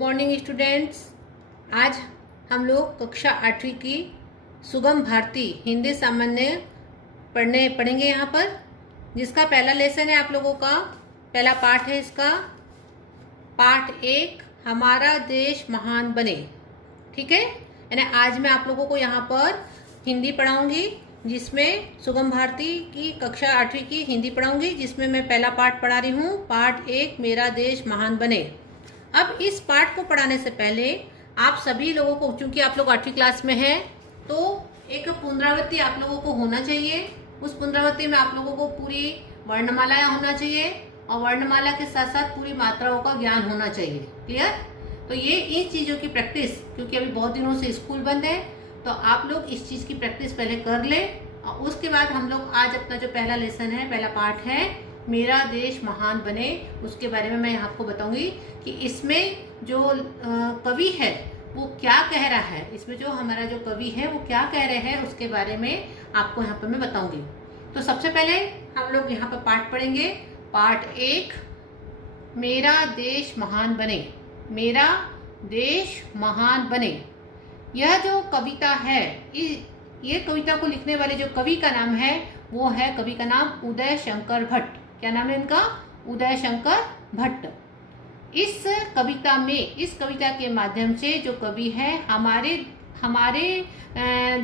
Morning students. आज हम लोग कक्षा 8वीं की सुगम भारती हिंदी सामान्य पढ़ेंगे यहाँ पर, जिसका पहला लेसन है आप लोगों का, पहला पाठ है इसका, पाठ 1 हमारा देश महान बने। ठीक है, यानी आज मैं आप लोगों को यहाँ पर हिंदी पढ़ाऊंगी, जिसमें सुगम भारती की कक्षा 8वीं की हिंदी पढ़ाऊंगी, जिसमें मैं पहला पाठ पढ़ा रही हूँ, पाठ 1 मेरा देश महान बने। अब इस पाठ को पढ़ाने से पहले आप सभी लोगों को, चूंकि आप लोग 8वीं क्लास में हैं, तो एक पुनरावृत्ति आप लोगों को होना चाहिए। उस पुनरावृत्ति में आप लोगों को पूरी वर्णमाला होना चाहिए और वर्णमाला के साथ साथ पूरी मात्राओं का ज्ञान होना चाहिए। क्लियर? तो ये इन चीज़ों की प्रैक्टिस, क्योंकि अभी बहुत दिनों से स्कूल बंद है, तो आप लोग इस चीज़ की प्रैक्टिस पहले कर ले और उसके बाद हम लोग आज अपना जो पहला लेसन है, पहला पाठ है मेरा देश महान बने, उसके बारे में मैं आपको बताऊंगी कि इसमें जो कवि है वो क्या कह रहा है, इसमें जो हमारा जो कवि है वो क्या कह रहे हैं, उसके बारे में आपको यहाँ पर मैं बताऊंगी। तो सबसे पहले हम लोग यहाँ पर पाठ पढ़ेंगे, पाठ 1 मेरा देश महान बने। मेरा देश महान बने, यह जो कविता है, ये कविता को लिखने वाले जो कवि का नाम है वो है, कवि का नाम उदय शंकर भट्ट। क्या नाम है इनका? उदय शंकर भट्ट। इस कविता के माध्यम से जो कवि है हमारे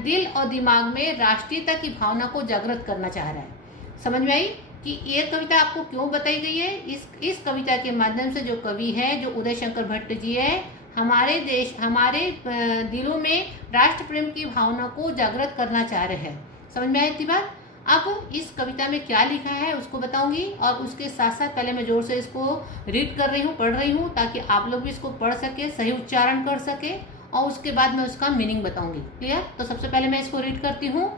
दिल और दिमाग में राष्ट्रीयता की भावना को जागृत करना चाह रहा है। समझ में आई कि ये कविता आपको क्यों बताई गई है? इस कविता के माध्यम से जो कवि है, जो उदय शंकर भट्ट जी है, हमारे दिलों में राष्ट्र प्रेम की भावना को जागृत करना चाह रहे हैं। समझ में आई इतनी बात? अब इस कविता में क्या लिखा है उसको बताऊंगी, और उसके साथ साथ पहले मैं जोर से इसको रीड कर रही हूँ, पढ़ रही हूँ, ताकि आप लोग भी इसको पढ़ सके, सही उच्चारण कर सके, और उसके बाद मैं उसका मीनिंग बताऊंगी। क्लियर? तो सबसे पहले मैं इसको रीड करती हूँ।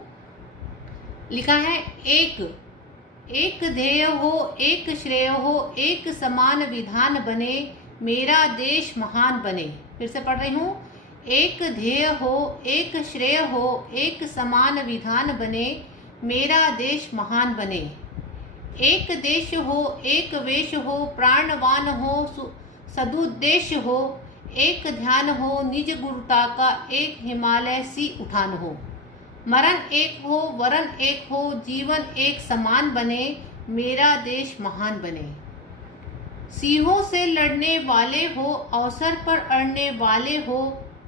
लिखा है, एक ध्येय हो, एक श्रेय हो, एक समान विधान बने, मेरा देश महान बने। फिर से पढ़ रही हूँ। एक ध्येय हो, एक श्रेय हो, एक समान विधान बने, मेरा देश महान बने। एक देश हो, एक वेश हो, प्राणवान हो, सदुद्देश्य हो, एक ध्यान हो, निज गुरुता का, एक हिमालय सी उठान हो। मरण एक हो, वरण एक हो, जीवन एक समान बने, मेरा देश महान बने। सिंहों से लड़ने वाले हो, अवसर पर अड़ने वाले हो,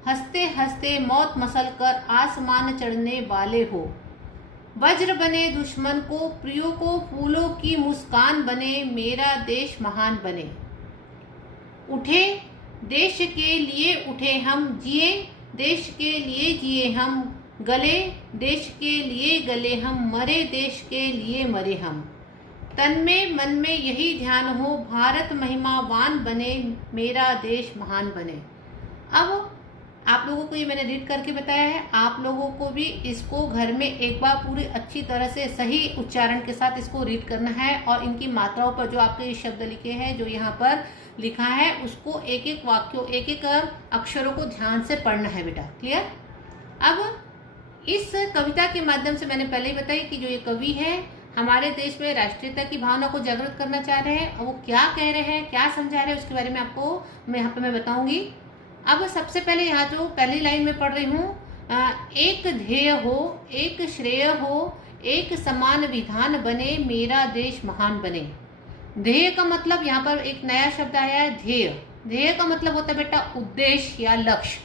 हंसते हंसते मौत मसल कर आसमान चढ़ने वाले हो। वज्र बने दुश्मन को, प्रियो को फूलों की मुस्कान बने, मेरा देश महान बने। उठे देश के लिए उठे हम, जिए देश के लिए जिए हम, गले देश के लिए गले हम, मरे देश के लिए मरे हम। तन में मन में यही ध्यान हो, भारत महिमावान बने, मेरा देश महान बने। अब आप लोगों को ये मैंने रीड करके बताया है, आप लोगों को भी इसको घर में एक बार पूरी अच्छी तरह से सही उच्चारण के साथ इसको रीड करना है, और इनकी मात्राओं पर जो आपके शब्द लिखे हैं, जो यहाँ पर लिखा है, उसको एक एक वाक्यों, एक एक अक्षरों को ध्यान से पढ़ना है बेटा। क्लियर? अब इस कविता के माध्यम से मैंने पहले ही बताई कि जो ये कवि है हमारे देश में राष्ट्रीयता की भावना को जागृत करना चाह रहे हैं, और वो क्या कह रहे हैं, क्या समझा रहे हैं, उसके बारे में आपको यहाँ पे मैं बताऊंगी। अब सबसे पहले यहाँ जो पहली लाइन में पढ़ रही हूँ, एक ध्येय हो, एक श्रेय हो, एक समान विधान बने, मेरा देश महान बने। ध्येय का मतलब, यहाँ पर एक नया शब्द आया है, ध्येय। ध्येय का मतलब होता है बेटा उद्देश्य या लक्ष्य।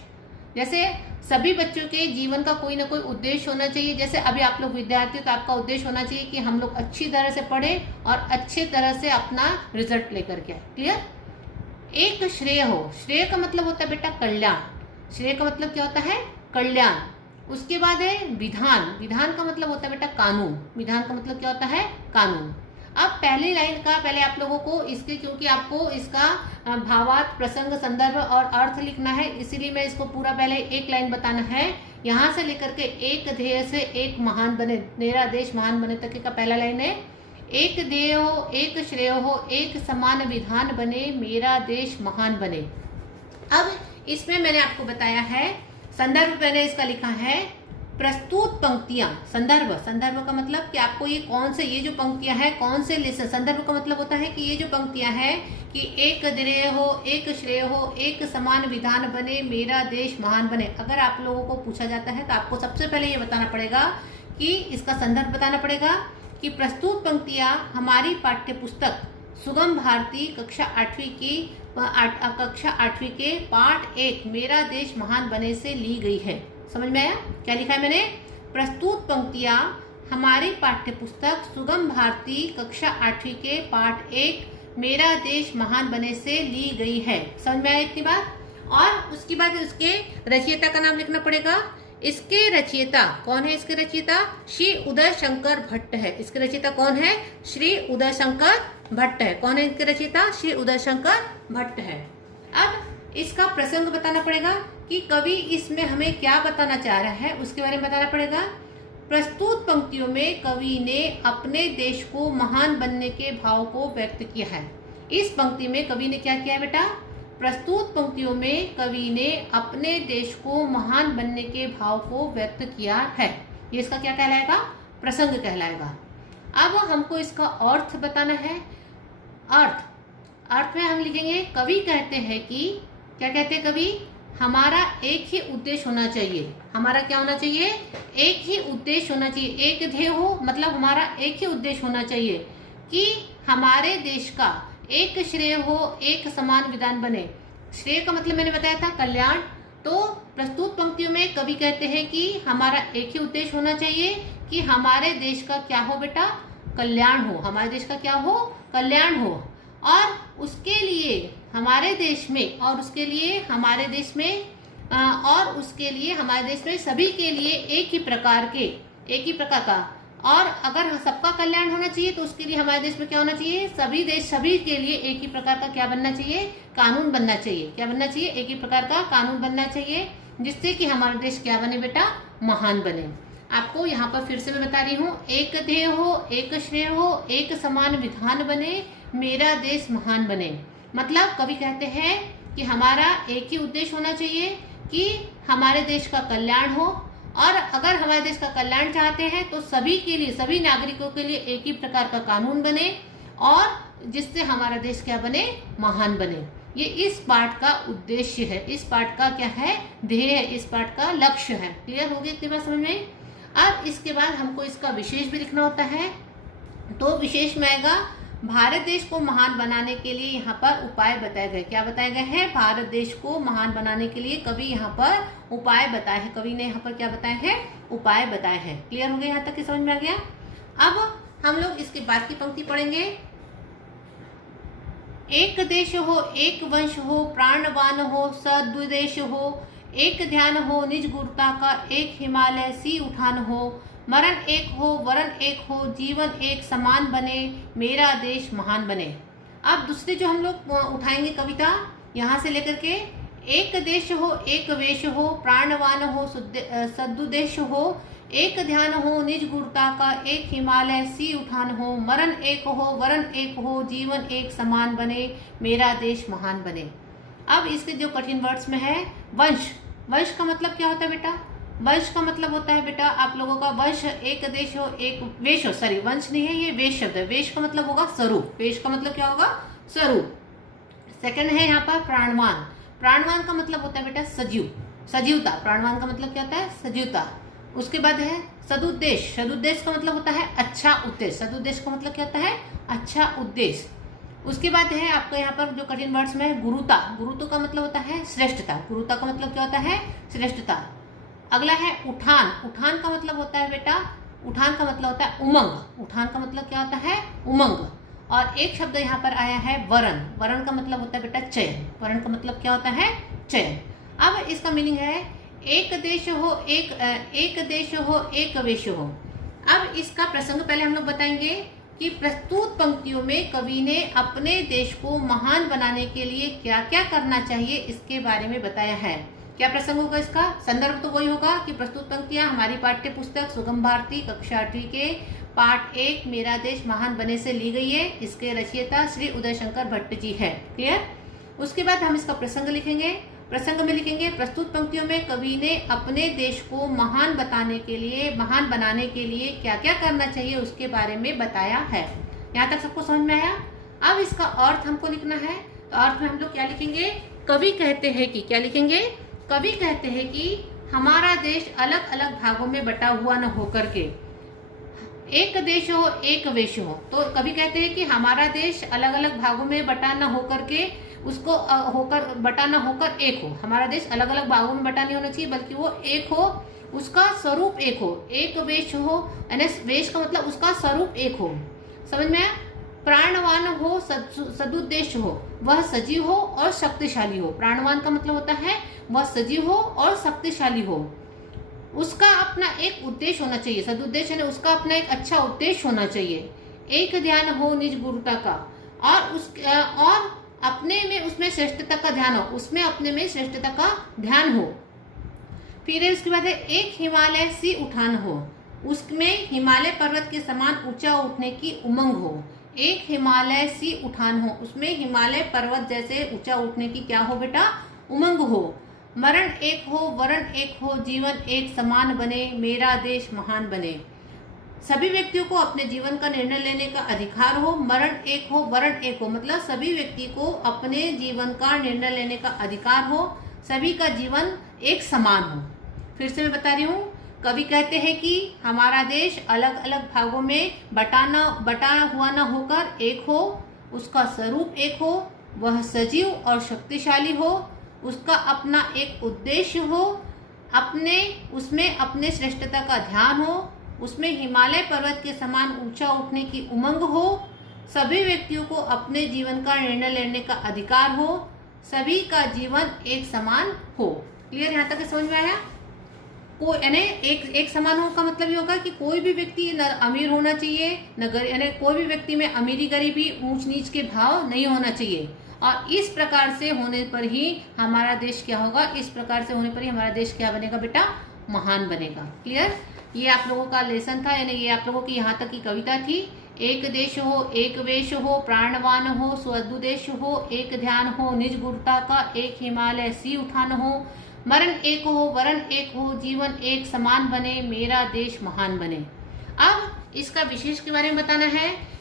जैसे सभी बच्चों के जीवन का कोई ना कोई उद्देश्य होना चाहिए। जैसे अभी आप लोग विद्यार्थी, तो आपका उद्देश्य होना चाहिए कि हम लोग अच्छी तरह से पढ़ें और अच्छे तरह से अपना रिजल्ट लेकर के आए। क्लियर? एक श्रेय हो, श्रेय का मतलब होता है बेटा कल्याण। श्रेय का मतलब क्या होता है? कल्याण। उसके बाद है विधान। विधान का मतलब होता है बेटा कानून। विधान का मतलब क्या होता है? कानून। अब पहली लाइन का पहले आप लोगों को इसके, क्योंकि आपको इसका भावार्थ, प्रसंग, संदर्भ और अर्थ लिखना है, इसीलिए मैं इसको पूरा पहले एक लाइन बताना है। यहाँ से लेकर के एक ध्येय से एक महान बने, मेरा देश महान बने तक का पहला लाइन है। एक ध्येय हो, एक श्रेय हो, एक समान विधान बने, मेरा देश महान बने। अब इसमें मैंने आपको बताया है, संदर्भ मैंने इसका लिखा है, प्रस्तुत पंक्तियां, संदर्भ, संदर्भ का मतलब कि आपको ये कौन से, ये जो पंक्तियां हैं कौन से लेसन, संदर्भ का मतलब होता है कि ये जो पंक्तियां हैं कि एक ध्येय हो, एक श्रेय हो, एक समान विधान बने, मेरा देश महान बने। अगर आप लोगों को पूछा जाता है तो आपको सबसे पहले ये बताना पड़ेगा कि इसका संदर्भ बताना पड़ेगा कि प्रस्तुत पंक्तियां हमारी पाठ्य पुस्तक सुगम भारती कक्षा 8वीं के पाठ 1 मेरा देश महान बने से ली गई है। समझ में आया क्या लिखा है मैंने? प्रस्तुत पंक्तियां हमारी पाठ्य पुस्तक सुगम भारती कक्षा 8वीं के पाठ 1 मेरा देश महान बने से ली गई है। समझ में आया इतनी बात? और उसके बाद उसके रचयिता का नाम लिखना पड़ेगा। इसके रचयिता कौन है? इसके रचयिता श्री उदय शंकर भट्ट है। इसके रचयिता कौन है? श्री उदय शंकर भट्ट है। कौन है इसके रचयिता? श्री उदय शंकर भट्ट है। अब इसका प्रसंग बताना पड़ेगा कि कवि इसमें हमें क्या बताना चाह रहा है, उसके बारे में बताना पड़ेगा। प्रस्तुत पंक्तियों में कवि ने अपने देश को महान बनने के भाव को व्यक्त किया है। इस पंक्ति में कवि ने क्या किया है बेटा? प्रस्तुत पंक्तियों में कवि ने अपने देश को महान बनने के भाव को व्यक्त किया है। ये इसका क्या कहलाएगा? प्रसंग कहलाएगा। अब हमको इसका अर्थ बताना है। अर्थ में हम लिखेंगे, कवि कहते हैं कि, क्या कहते हैं कवि? हमारा एक ही उद्देश्य होना चाहिए। हमारा क्या होना चाहिए? एक ही उद्देश्य होना चाहिए। एक ध्येय हो मतलब हमारा एक ही उद्देश्य होना चाहिए कि हमारे देश का एक श्रेय हो, एक समान विधान बने। श्रेय का मतलब मैंने बताया था कल्याण। तो प्रस्तुत पंक्तियों में कवि कहते हैं कि हमारा एक ही उद्देश्य होना चाहिए कि हमारे देश का क्या हो बेटा? कल्याण हो। हमारे देश का क्या हो? कल्याण हो। और उसके लिए हमारे देश में, और उसके लिए हमारे देश में सभी के लिए एक ही प्रकार का, और अगर सबका कल्याण होना चाहिए तो उसके लिए हमारे देश में क्या होना चाहिए? सभी के लिए एक ही प्रकार का क्या बनना चाहिए? कानून बनना चाहिए। क्या बनना चाहिए? एक ही प्रकार का कानून बनना चाहिए, जिससे कि हमारा देश क्या बने बेटा? महान बने। आपको यहाँ पर फिर से मैं बता रही हूँ, एक ध्येय हो, एक श्रेय हो, एक समान विधान बने, मेरा देश महान बने। मतलब कवि कहते हैं कि हमारा एक ही उद्देश्य होना चाहिए कि हमारे देश का कल्याण हो, और अगर हमारे देश का कल्याण चाहते हैं तो सभी के लिए, सभी नागरिकों के लिए एक ही प्रकार का कानून बने, और जिससे हमारा देश क्या बने? महान बने। ये इस पाठ का उद्देश्य है, इस पाठ का क्या है? ध्येय है, इस पाठ का लक्ष्य है। क्लियर हो गया इतनी बात समझ में? अब इसके बाद हमको इसका विशेष भी लिखना होता है। तो विशेष में आएगा, भारत देश को महान बनाने के लिए यहाँ पर उपाय बताए गए। क्या बताए गए हैं? भारत देश को महान बनाने के लिए कवि यहाँ पर उपाय बताए हैं। कवि ने यहाँ पर क्या बताए हैं? उपाय बताए हैं। क्लियर हो गया यहाँ तक कि समझ में आ गया? अब हम लोग इसके बाद की पंक्ति पढ़ेंगे। एक देश हो, एक वंश हो, प्राणवान हो, सद्विदेश हो, एक ध्यान हो, निज गुरुता का, एक हिमालय सी उठान हो, मरण एक हो, वरण एक हो, जीवन एक समान बने, मेरा देश महान बने। अब दूसरे जो हम लोग उठाएंगे कविता, यहाँ से लेकर के, एक देश हो, एक वेश हो, प्राणवान हो, सद्दुदेश हो, एक ध्यान हो, निज गुरुता का, एक हिमालय सी उठान हो, मरण एक हो, वरण एक हो, जीवन एक समान बने, मेरा देश महान बने। अब इसके जो कठिन वर्ड्स में है, वंश। वंश का मतलब क्या होता है बेटा? वंश का मतलब होता है बेटा आप लोगों का, वंश एक देश हो, एक वेश हो, सॉरी वंश नहीं है, ये वेश शब्द है। वेश का मतलब होगा स्वरूप। वेश का मतलब क्या होगा? स्वरूप। सेकंड है यहाँ पर प्राणवान। प्राणवान का मतलब होता है बेटा सजीव, सजीवता। प्राणवान का मतलब क्या होता है? सजीवता। उसके बाद है सदुद्देश। सदुद्देश का मतलब होता है अच्छा उद्देश्य। सदुद्देश का मतलब क्या होता है? अच्छा उद्देश्य। उसके बाद है आपका यहाँ पर जो कठिन वर्ड्स में, गुरुता। गुरुत्व का मतलब होता है श्रेष्ठता। गुरुता का मतलब क्या होता है? श्रेष्ठता। अगला है उठान। उठान का मतलब होता है बेटा, उठान का मतलब होता है उमंग। उठान का मतलब क्या होता है? उमंग। और एक शब्द यहाँ पर आया है वरण। वरण का मतलब होता है बेटा चयन। वरण का मतलब क्या होता है? चयन। अब इसका मीनिंग है एक देश हो, एक देश हो, एक वेश हो। अब इसका प्रसंग पहले हम लोग बताएंगे कि प्रस्तुत पंक्तियों में कवि ने अपने देश को महान बनाने के लिए क्या क्या करना चाहिए इसके बारे में बताया है। क्या प्रसंग होगा इसका? संदर्भ तो वही होगा कि प्रस्तुत पंक्तियां हमारी पाठ्य पुस्तक सुगम भारती कक्षा 8वीं के पाठ 1 मेरा देश महान बने से ली गई है। इसके रचयिता श्री उदय शंकर भट्ट जी है। क्लियर? उसके बाद हम इसका प्रसंग लिखेंगे। प्रसंग में लिखेंगे प्रस्तुत पंक्तियों में कवि ने अपने देश को महान बनाने के लिए क्या क्या करना चाहिए उसके बारे में बताया है। यहाँ तक सबको समझ में आया। अब इसका अर्थ हमको लिखना है। तो अर्थ में हम लोग क्या लिखेंगे, कवि कहते हैं कि, क्या लिखेंगे, कवि कहते हैं कि हमारा देश अलग अलग भागों में बटा हुआ न होकर के एक देश हो एक वेश हो। तो कवि कहते हैं कि हमारा देश अलग अलग भागों में बटा न होकर के उसको बटा न होकर एक हो। हमारा देश अलग अलग भागों में बटा नहीं होना चाहिए बल्कि वो एक हो, उसका स्वरूप एक हो। एक वेश हो, यानी वेश का मतलब उसका स्वरूप एक हो। समझ में आया। प्राणवान हो, सदुद्देश्य हो, वह सजीव हो और शक्तिशाली हो। प्राणवान का मतलब होता है वह सजीव हो और शक्तिशाली हो। उसका अपना एक उद्देश्य होना चाहिए। सदुद्देश्य है उसका अपना एक अच्छा उद्देश्य होना चाहिए। एक ध्यान हो निज गुरुता का, और अपने में उसमें श्रेष्ठता का ध्यान हो, उसमें अपने में श्रेष्ठता का ध्यान हो। फिर उसके बाद एक हिमालय सी उठान हो, उसमें हिमालय पर्वत के समान ऊंचा उठने की उमंग हो। एक हिमालय सी उठान हो, उसमें हिमालय पर्वत जैसे ऊंचा उठने की क्या हो बेटा, उमंग हो। मरण एक हो, वरण एक हो, जीवन एक समान बने, मेरा देश महान बने। सभी व्यक्तियों को अपने जीवन का निर्णय लेने का अधिकार हो। मरण एक हो, वरण एक हो, मतलब सभी व्यक्ति को अपने जीवन का निर्णय लेने का अधिकार हो। सभी का जीवन एक समान हो। फिर से मैं बता रही हूँ, कवि कहते हैं कि हमारा देश अलग अलग भागों में बटा हुआ न होकर एक हो, उसका स्वरूप एक हो, वह सजीव और शक्तिशाली हो, उसका अपना एक उद्देश्य हो, उसमें अपने श्रेष्ठता का ध्यान हो, उसमें हिमालय पर्वत के समान ऊंचा उठने की उमंग हो, सभी व्यक्तियों को अपने जीवन का निर्णय लेने का अधिकार हो, सभी का जीवन एक समान हो। क्लियर, यहाँ तक समझ में आया। यानी एक समान हो का मतलब ये होगा कि कोई भी व्यक्ति न अमीर होना चाहिए न गरीब, यानी कोई भी व्यक्ति में अमीरी गरीबी ऊंच नीच के भाव नहीं होना चाहिए। और इस प्रकार से होने पर ही हमारा देश क्या होगा, इस प्रकार से होने पर ही हमारा देश क्या बनेगा बेटा, महान बनेगा। क्लियर, ये आप लोगों का लेसन था, यानी ये आप लोगों की यहाँ तक की कविता थी। एक देश हो, एक वेश हो, प्राणवान हो, स्वदुदेश हो, एक ध्यान हो निज गुरुता का, एक हिमालय सी उठान हो, मरण एक हो, वरण एक हो, जीवन एक समान बने, मेरा देश महान बने। अब इसका विशेष के बारे में बताना है।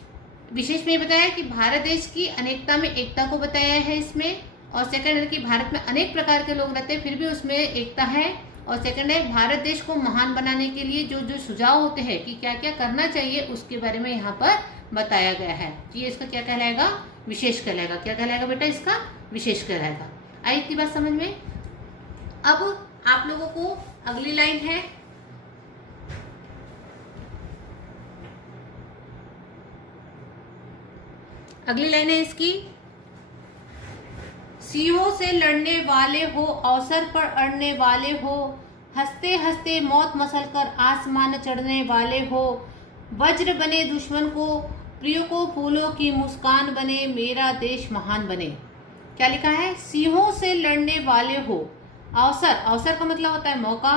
विशेष में बताया कि भारत देश की अनेकता में एकता को बताया है इसमें। और सेकंड है कि भारत में अनेक प्रकार के लोग रहते हैं फिर भी उसमें एकता है। और सेकंड है भारत देश को महान बनाने के लिए जो जो सुझाव होते हैं कि क्या क्या करना चाहिए उसके बारे में यहाँ पर बताया गया है। ये इसका क्या कहलाएगा, विशेष कहलाएगा। क्या कहलाएगा बेटा, इसका विशेष कहलाएगा। आई इतनी बात समझ में। अब आप लोगों को अगली लाइन है, अगली लाइन है इसकी, सिंहों से लड़ने वाले हो, अवसर पर अड़ने वाले हो, हंसते हंसते मौत मसल कर आसमान चढ़ने वाले हो, वज्र बने दुश्मन को, प्रिय को फूलों की मुस्कान बने, मेरा देश महान बने। क्या लिखा है, सिंहों से लड़ने वाले हो, अवसर का मतलब होता है मौका,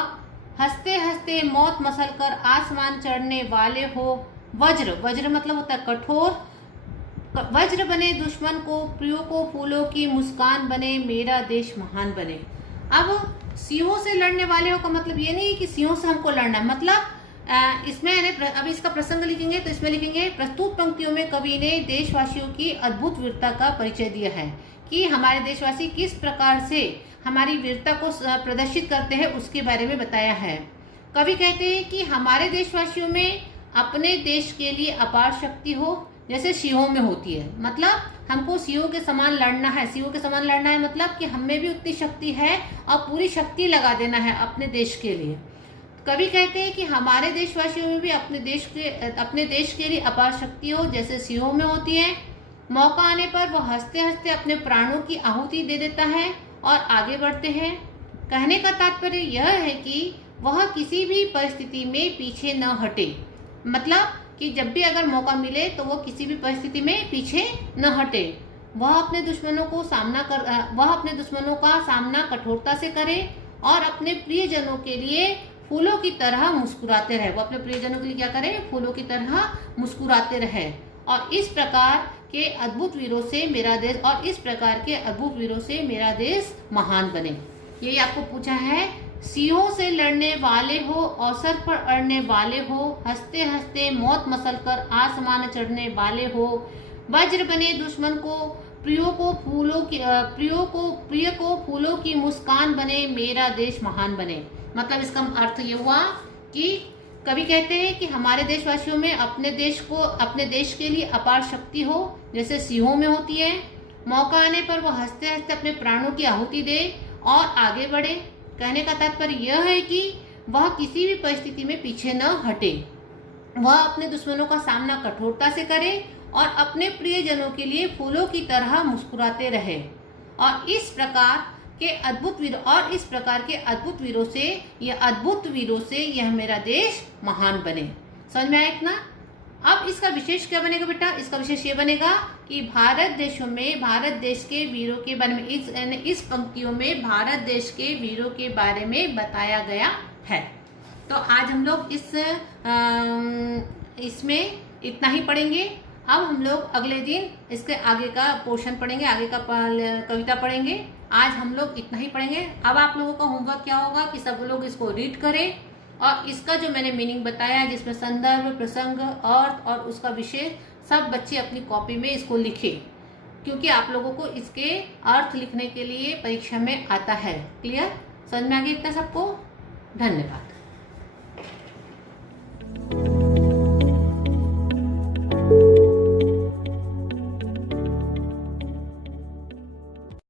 हंसते हंसते मौत मसल कर आसमान चढ़ने वाले हो, वज्र मतलब होता है कठोर, वज्र बने दुश्मन को, प्रियो को फूलों की मुस्कान बने, मेरा देश महान बने। अब सिंहों से लड़ने वाले हो का मतलब ये नहीं कि सिंहों से हमको लड़ना है, मतलब इसमें अब इसका प्रसंग लिखेंगे तो इसमें लिखेंगे प्रस्तुत पंक्तियों में कवि ने देशवासियों की अद्भुत वीरता का परिचय दिया है कि हमारे देशवासी किस प्रकार से हमारी वीरता को प्रदर्शित करते हैं उसके बारे में बताया है। कवि कहते हैं कि हमारे देशवासियों में अपने देश के लिए अपार शक्ति हो, जैसे सिंहों में होती है। मतलब हमको सिंहों के समान लड़ना है, सिंहों के समान लड़ना है मतलब कि हम में भी उतनी शक्ति है और पूरी शक्ति लगा देना है अपने देश के लिए। कवि कहते हैं कि हमारे देशवासियों में भी अपने देश के लिए अपार शक्ति हो, जैसे सिंहों में होती है। मौका आने पर वह हंसते हंसते अपने प्राणों की आहुति दे देता है और आगे बढ़ते हैं। कहने का तात्पर्य यह है कि वह किसी भी परिस्थिति में पीछे न हटे, मतलब कि जब भी अगर मौका मिले तो वो किसी भी परिस्थिति में पीछे न हटे। वह अपने दुश्मनों का सामना कठोरता से करे और अपने प्रियजनों के लिए फूलों की तरह मुस्कुराते रहे। वो अपने प्रियजनों के लिए क्या करे, फूलों की तरह मुस्कुराते रहे। और इस प्रकार के अद्भुत वीरों से मेरा देश, और इस प्रकार के अद्भुत वीरों से मेरा देश महान बने। यही आपको पूछा है। सिंहों से लड़ने वाले हो, अवसर पर अड़ने वाले हो, हंसते हंसते मौत मसल कर आसमान चढ़ने वाले हो, वज्र बने दुश्मन को, प्रिय को फूलों की मुस्कान बने, मेरा देश महान बने। मतलब इसका अर्थ ये हुआ कि कवि कहते हैं कि हमारे देशवासियों में अपने देश के लिए अपार शक्ति हो, जैसे सिंहों में होती है। मौका आने पर वो हंसते हंसते अपने प्राणों की आहुति दे और आगे बढ़े। कहने का तात्पर्य यह है कि वह किसी भी परिस्थिति में पीछे न हटे, वह अपने दुश्मनों का सामना कठोरता से करे और अपने प्रियजनों के लिए फूलों की तरह मुस्कुराते रहे। और इस प्रकार के अद्भुत वीरों से यह मेरा देश महान बने। समझ में आया इतना? अब इसका विशेष क्या बनेगा बेटा? इसका विशेष ये बनेगा कि भारत देश के वीरों के बारे में, इस पंक्तियों में भारत देश के वीरों के बारे में बताया गया है। तो आज हम लोग इसमें इतना ही पढ़ेंगे। अब हम लोग अगले दिन इसके आगे का पोर्शन पढ़ेंगे, आगे का कविता पढ़ेंगे। आज हम लोग इतना ही पढ़ेंगे। अब आप लोगों का होमवर्क क्या होगा कि सब लोग इसको रीड करें और इसका जो मैंने मीनिंग बताया, जिसमें संदर्भ, प्रसंग, अर्थ और उसका विषय, सब बच्चे अपनी कॉपी में इसको लिखें, क्योंकि आप लोगों को इसके अर्थ लिखने के लिए परीक्षा में आता है। क्लियर? समझ में आ गया इतना सबको? धन्यवाद।